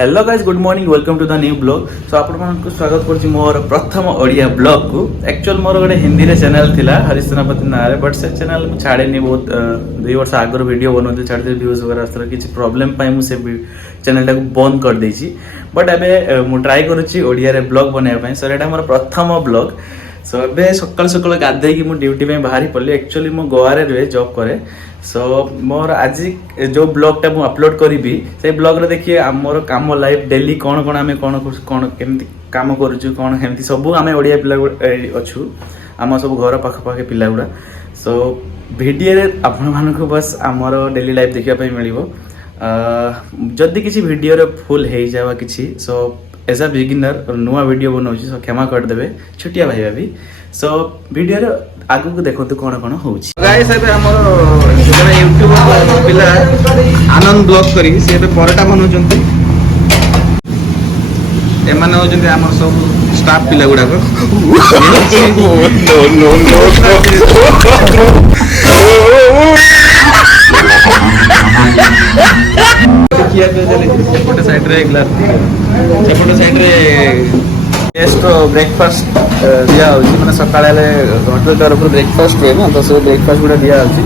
Hello guys good morning welcome to the new blog so आपको स्वागत कर मोर प्रथम ओडिया ब्लॉग को एक्चुअल मोर गोटे हिंदी रे चैनल थिला हरीश सेनापति ना रे बट से चैनल मु छाड़ेनी बहुत 2 वर्ष आगर वीडियो बनौते छाड़ते व्यूज वगैरह आसला किसी प्रॉब्लम पाई मु से चैनल टाको बंद कर देछि बट एबे मु ट्राई करूछि ओडिया रे ब्लॉग बनाया पई सो एटा मोर प्रथम ब्लॉग सो एबे सकाल सकाल गाधे की मु ड्यूटी पे बाहरी पड़ली एक्चुअली मु गोवा रे रहे जॉब करे सो मोर आज जो ब्लॉग टा मु अपलोड करी से ब्लॉग रे देखिए आमर काम लाइफ डेली कौन कौन आम कौन कौन केमती काम करूँ कौन केमती सब आम ओडिया पिला अच्छू आम सब घर पाखे पिला गुड़ा सो वीडियो रे आपण मानक बस आमर डेली लाइफ देखा मिल जदि किसी वीडियो रे फुल हो जावा किसी सो एज अ बिगिनर नुआ वीडियो बनाऊँ सो क्षमा करदे छुटिया भाई भी सो वीडियो रे आगु को देखो कौन कौन होउछि गाइस एबे हमर जने यूट्यूबर पिला आनंद ब्लॉग करी से एबे परोटा बनौचंती एमाने होचंती हमर सब स्टाफ पिला गुडा को नो देखिया के चले सेपटे साइड रे ग्लास सेपटे साइड रे गेस्ट ब्रेकफास्ट दिया होची माने सकाळ आले होटल तरफ ब्रेकफास्ट हुए ना तो से ब्रेकफास्ट गुडा दिया होची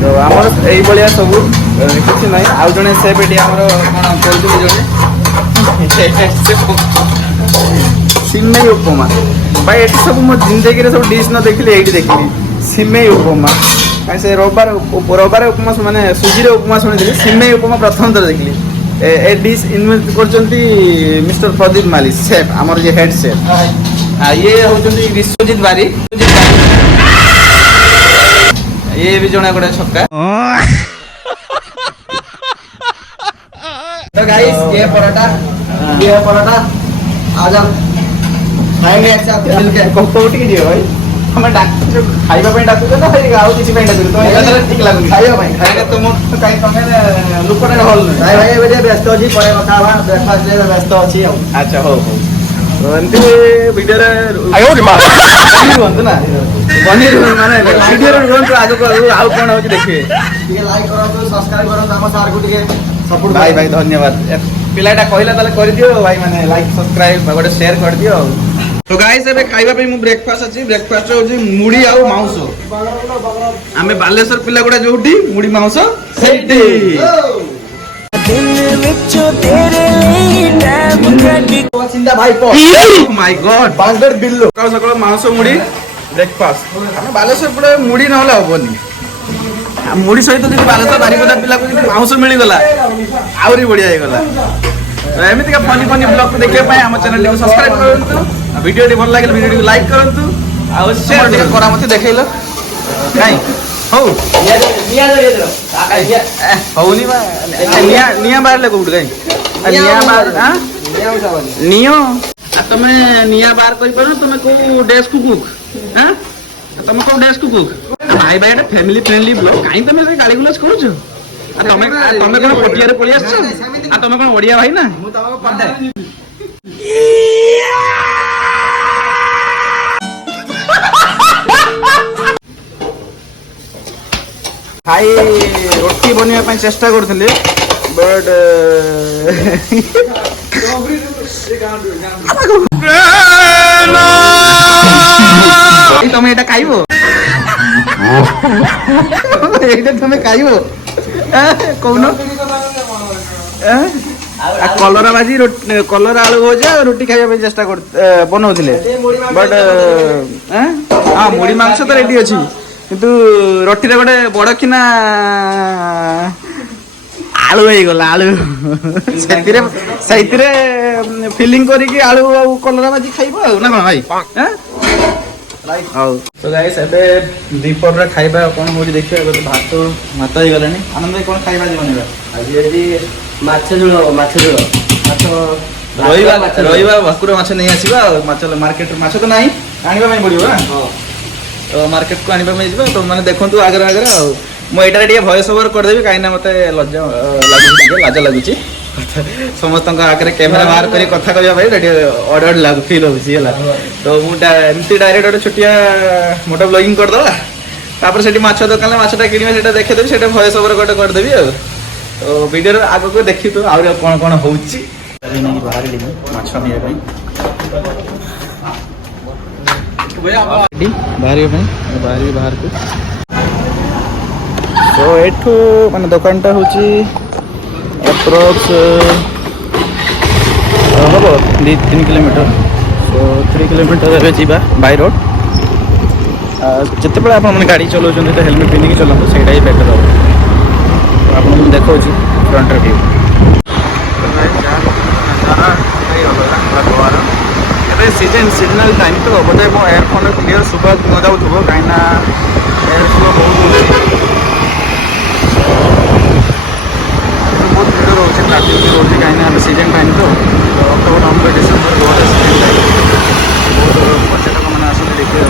सो हमर एई बलिया सब किछ नै आउ जने सेफ एटी हमर कोन करजु जने सिमेई उपमा भाई एटी सब म जिंदगी रे सब डिश न देखली एटी देखली सिमेई उपमा कैसे रविवार उपमा माने सुजी रे उपमा सुनिदिली सिमेई उपमा प्रथम तर देखली ए डिश इन्वेंट करचंती मिस्टर प्रदीप माली शेफ हमर जे हेड शेफ ये होचंती विश्वजीत बारी ये भी जणा गोटे छक्का तो गाइस ये परोटा आ जाओ खाएंगे एक साथ मिलके कोटी दियो भाई हमें डाक खाइबा पे डाकु ना भाई गाओ किसी पे डाकु तो एटा ठीक लागु खाइबा भाई खाइले तुम काई तमे लुकटा हॉल न भाई भाई एबे व्यस्त अछि परे कथा बा ब्रेकफास्ट रे व्यस्त अछि अच्छा हो तो एंती वीडियो रे आयो रे मां बंद ना बनीर माने वीडियो रे बंद आगो को आउ कोन होची देखिए ଟିକେ लाइक करନ୍ତୁ सब्सक्राइब करନ୍ତୁ ଆମ ସାର୍ को ଟିକେ सपोर्ट भाई भाई धन्यवाद पिलाटा कहला ताले कर दियो भाई माने लाइक सब्सक्राइब गोटे शेयर कर दियो तो गाइस एबे खाइबा पे मु ब्रेकफास्ट अछि ब्रेकफास्ट होची मुड़ी आउ मांस आमे बालेश्वर पिला गुडा जोठी मुड़ी मांस सेठी दिन विचो तेरे लिए टाइम कटी चिंता भाई पो ओ माय गॉड बांगर बिल्लो सकाळ सकाळ मांस मुड़ी ब्रेकफास्ट आमे बालेश्वर पुरा मुड़ी न होला होबनी मुड़ी सहित जदि बालेश्वर बारीपदा पिला को जदि मांस मिली गला आउरी बढ़िया हे गला एमिति का फनी फनी ब्लॉग को देखिए पाए हम चैनल को सब्सक्राइब करंतु वीडियो टी भल लागल वीडियो को लाइक करंतु आ शेयर टी करा मते देखैलो काई हो निया दे दे होनी बा निया बार ले कोड काई निया बार हां निया उठावनी नियो आ तमे निया बार कहि परु तमे को डेस्क कुक हां तमे को डेस्क कुक भाई भाई एटा फैमिली फ्रेंडली ब्लॉग काई तमे गाली गुलास करू छ तमे तमे कोन पोटिया रे पळि आछछ आ तमे कोन ओडिया भाई ना मु तमको पडे भाई रोटी बनिया ପାଇଁ चेष्टा करथिले बट तमे एटा खाइबो एटा तमे खाइबो कोन कलरा भाजी कलरा आलू भजा रोटी खाइबा ପାଇଁ चेष्टा कर बनौथिले बट हां मुड़ी मांस तो रेडी अछि किंतु रोटी रे गोटे बड़ किना आलू हो गला आलू सैतिरे फिलिंग करिकी आलू आ कलरा भाजी खाइबो ना कोन भाई हैं हाउ तो गाइस एबे दीपर रे खाइबा कोन होजी देखियो एबे भात ही गलानी आनंद भाई कोन खाइबा जीवनबा आज यदि माछ झोल रहिबा भाकुर माछ नहीं आसीबा माछ मार्केट माछ तो नहीं आनिबा में पड़िबो हां तो मार्केट को आनिबा में जिबा तो माने देखंतु आगर आगर मो एटा रे वॉइस ओवर कर देबी काई ना मते लज्जा लागु लाज लागुची समस्त आगे कैमेरा बाहर कर कथा कहवा भाई ऑर्डर लागू फील होगा तो मुझे डायरेक्ट गोटे छोटिया मोटा ब्लॉगिंग करदे तापर से माछ दुकान माछटा किणवे देखीदेवी से वॉइस ओवर गोटे करदेवी तो वीडियो आग को देखी तो आउर कौन कौन होउची नहीं बाहर लेनी माछ निया भाई बाहर को तो एठू माने दुकानटा होची अप्रोक्स हम 2-3 किलोमीटर सो 3 किलोमीटर एबे जीवा बाय रोड जिते आप गाड़ी चलाउछन तो हेलमेट पिंधिकी चलाऊ ସେଇଟା ही बेटर हो आप देखा front view season signal time तो बोधे मो एयरफोन क्लीयर सुबह न जाऊब कहीं एयर फ्लो बहुत भिड़ रोचे ट्राफिक भी रोचे कहीं सीजन टाइम तो अक्टोबर नवंबर डिसेम्बर बहुत सीजन टाइम बहुत पर्यटक मैंने आसते देखिए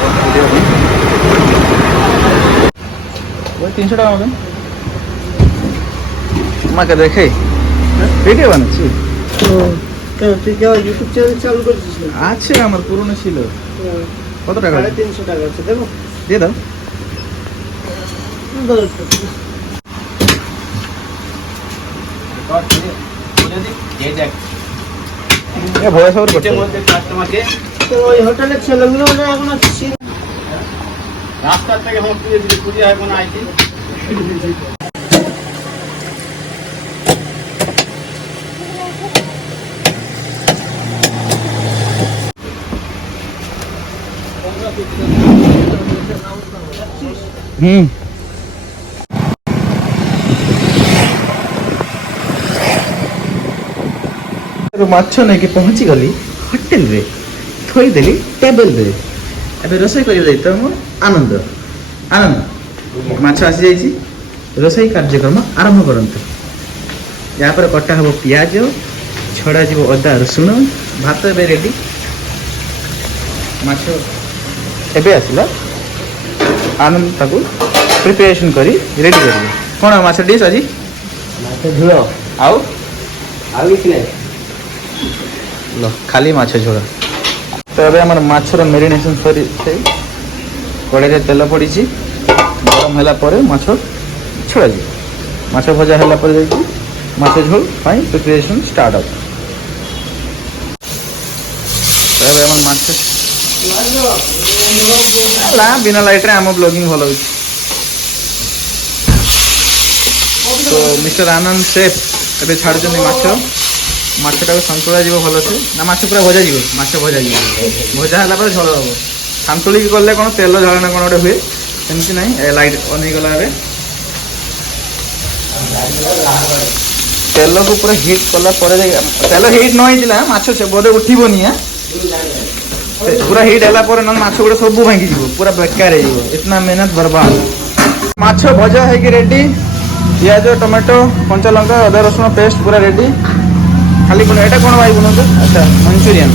बुझे 300 टाका मत माके देखे वीडियो বানাচ্ছি তুই কি ইউটিউব চ্যানেল চালু করেছিস আছে আমার পুরনো ছিল কত টাকা 350 টাকা আছে দেবো দিয়ে দাও ভয়েস ওভার করতে কাস্টমারকে তো ওই হোটেলের ছেলেগুলো ওরা এখন আছে রাস্তা থেকে হোক দিয়ে পুরি এখন আইছি माछ नहीं कि पहुंची गली होटेल रे थोईदेली टेबल रे अबे रोसई कर तो आनंद आनंद माछ आसी जाइए रोसई कार्यक्रम आरंभ करते यहाँ पर कटा हम पियाज छड़ा जीव अदा रसुण भात ए रेडी माछ एबे आसला आनंद ताकू प्रिपरेशन करी रेडी करिए कौन माछ डिश आज झोल आउ ଆଉ କିଛି ନାହିଁ लो खाली माछ झोल तो अबे हमार माछर मेरिनेशन सरी कड़े तेल पड़ी गरम है माछ छड़ा जी माछ भजा है माछ झोल प्रिपरेशन स्टार्ट अप अबे हमार माछ बिना लाइट रे आम ब्लॉगिंग भल हो तो मिस्टर आनंद सेफ एबे छाड़ुछन माछ माछटा सन्तुला जीव भल से ना माछ पूरा भजा जीव माछ भजा जीव भजा है झोल हम सन्तुलिक गले कौन तेल झलना कौन गोटे हुए सेमती ना लाइट ऑन हो गला तेल को पूरा हिट कला तेल हिट न होता माछ से बोधे उठबनी पूरा हिट है ना माछ गोटे सब भांगी जीव पूरा बेकार हो इतना मेहनत बर्बाद माछ भजा है कि रेडी पियाज टमाटो कंचा लंका अदा रसुण पेस्ट पूरा रेडी खाली कौन एटा कौन भाई बनाते अच्छा मंचूरियन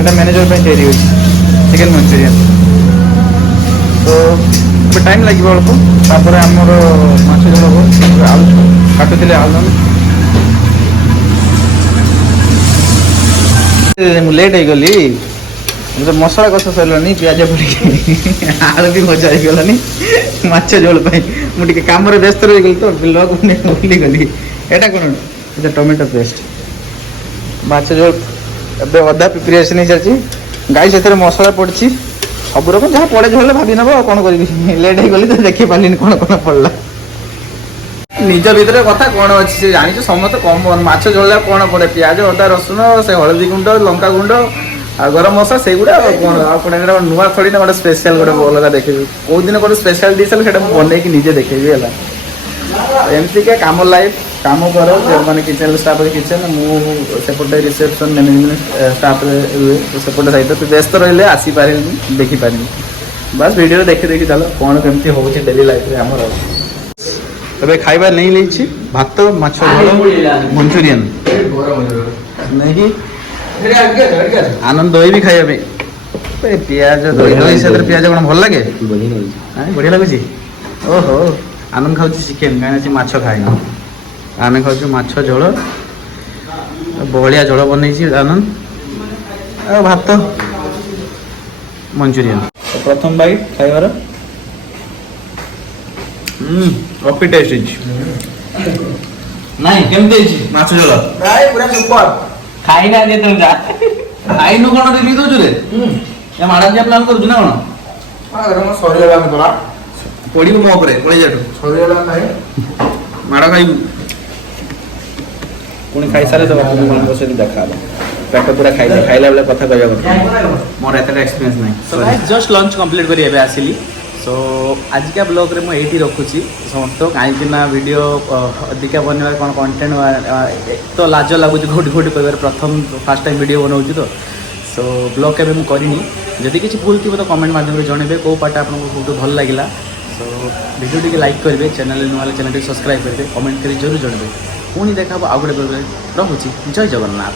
एटा मैनेजर पे तैयारी हो चिकेन मंचूरियन तो टाइम लगे अल्प तापर आमर माछ झोल आलू काटुले आलू लेट हो गली तो मसला कषा सरलानी पियाज पड़ी आलू भी भजा हो गलानी माछ झोल मुझे कम व्यस्त रही गली तो ब्लॉग भूली गली एटा कौन अच्छा टोमेटो पेस्ट माछ झोल ए अदा प्रिपरेसन हो चलती गाई से मसला पड़ी सब रकम जहाँ पड़े झोल भाभी नब कौन करी लेट हो गली तो देखी पारे कौन कौन पड़ा निज भर कथा कौन अच्छी से जानी समस्त कम माछ झोल कौन पड़े पियाज अदा रसुण से हलदी गुंड लंका गुंड आ गरम मसला से कौन नुआ थोड़ी ना गोटे स्पेशल गोटे अलग देखे कौ दिन गोटे स्पेशल डिश है बनई निजे देखेबी है एमती क्या कम लाइफ काम कर मैंने किचन स्टाफ किचन मुझे रिसेप्शन मैनेजमेंट स्टाफ हुए तो सेपटे सहित तो व्यस्त रही आसीपारे देखिपारे बस वीडियो देखी देखी चलो कौन कमी हो डेली लाइफ आमर तबे खाइबा नहीं लेछि भात माछ मंचूरियन नहीं आनंद दही भी खाइबा पियाज दही दही से पियाज कौन भल लगे बढ़िया लगुच ओहो आनंद खाऊ चिकेन कहीं माछ खाए आम खाऊ माछ झोल बहलिया झोल बनई आनंद भात मंचूरियन प्रथम बाइट खाइबार कॉफी टेस्ट ନାଇଁ କେମିତି ହେଇଛି? ମାଛ ଝୋଳ ଭାଇ ପୁରା ସୁପର। ଖାଇନା ଯେ ତୁ ଯା। ଖାଇନୁ କଣ ରିଭ୍ୟୁ ଦଉଛୁ ରେ? ଏ ମାଡା ଯିବା ପ୍ଲାନ୍ କରୁଛୁ ନା କଣ? ମୋ ସରିଗଲାଣି ପରା। ପଡ଼ିବୁ ମୋ ଉପରେ ପଳେଇଯାଠୁ ସରିଗଲାଣି ନାହିଁ। ମାଡ଼ ଖାଇବୁ ପୁଣି ଖାଇସାରେ ତ ବାପାଙ୍କ ସହିତ ଦେଖା ହେବ ପେଟ ପୁରା ଖାଇଲେ ଖାଇଲା ବେଳେ କଥା କହିବା କଥା ମୋର ଏତେଟା ଏକ୍ସପିରିଏନ୍ସ ନାହିଁ so guys just lunch complete କରି ଏବେ ଆସିଲି। ସୋ ଆଜିକା ବ୍ଲଗ୍ରେ ମୁଁ ଏଇଠି ରଖୁଛି ସମସ୍ତ କାହିଁକିନା ଭିଡ଼ିଓ ଅଧିକା ବନେଇବାର କ'ଣ କଣ୍ଟେଣ୍ଟ ତ ଲାଜ ଲାଗୁଛି କେଉଁଠି କେଉଁଠି କହିବାରେ ଫାର୍ଷ୍ଟ ଟାଇମ୍ ଭିଡ଼ିଓ ବନାଉଛି ତ। ସୋ ବ୍ଲଗ୍ କେବେ ମୁଁ କରିନି ଯଦି କିଛି ଭୁଲ ଥିବ ତ କମେଣ୍ଟ ମାଧ୍ୟମରେ ଜଣାଇବେ କେଉଁ ପାର୍ଟ ଆପଣଙ୍କୁ ବହୁତ ଭଲ ଲାଗିଲା। ସୋ ଭିଡ଼ିଓ ଟିକେ ଲାଇକ୍ କରିବେ ଚ୍ୟାନେଲ୍ ନୂଆ ହେଲେ ଚ୍ୟାନେଲ୍ ଟିକେ ସବସ୍କ୍ରାଇବ୍ କରିବେ କମେଣ୍ଟ କରି ଜରୁର ଜଣାଇବେ ପୁଣି ଦେଖା ହେବ ଆଉ ଗୋଟେ ବ୍ଲଗ୍ରେ ରହୁଛି ଜୟ ଜଗନ୍ନାଥ।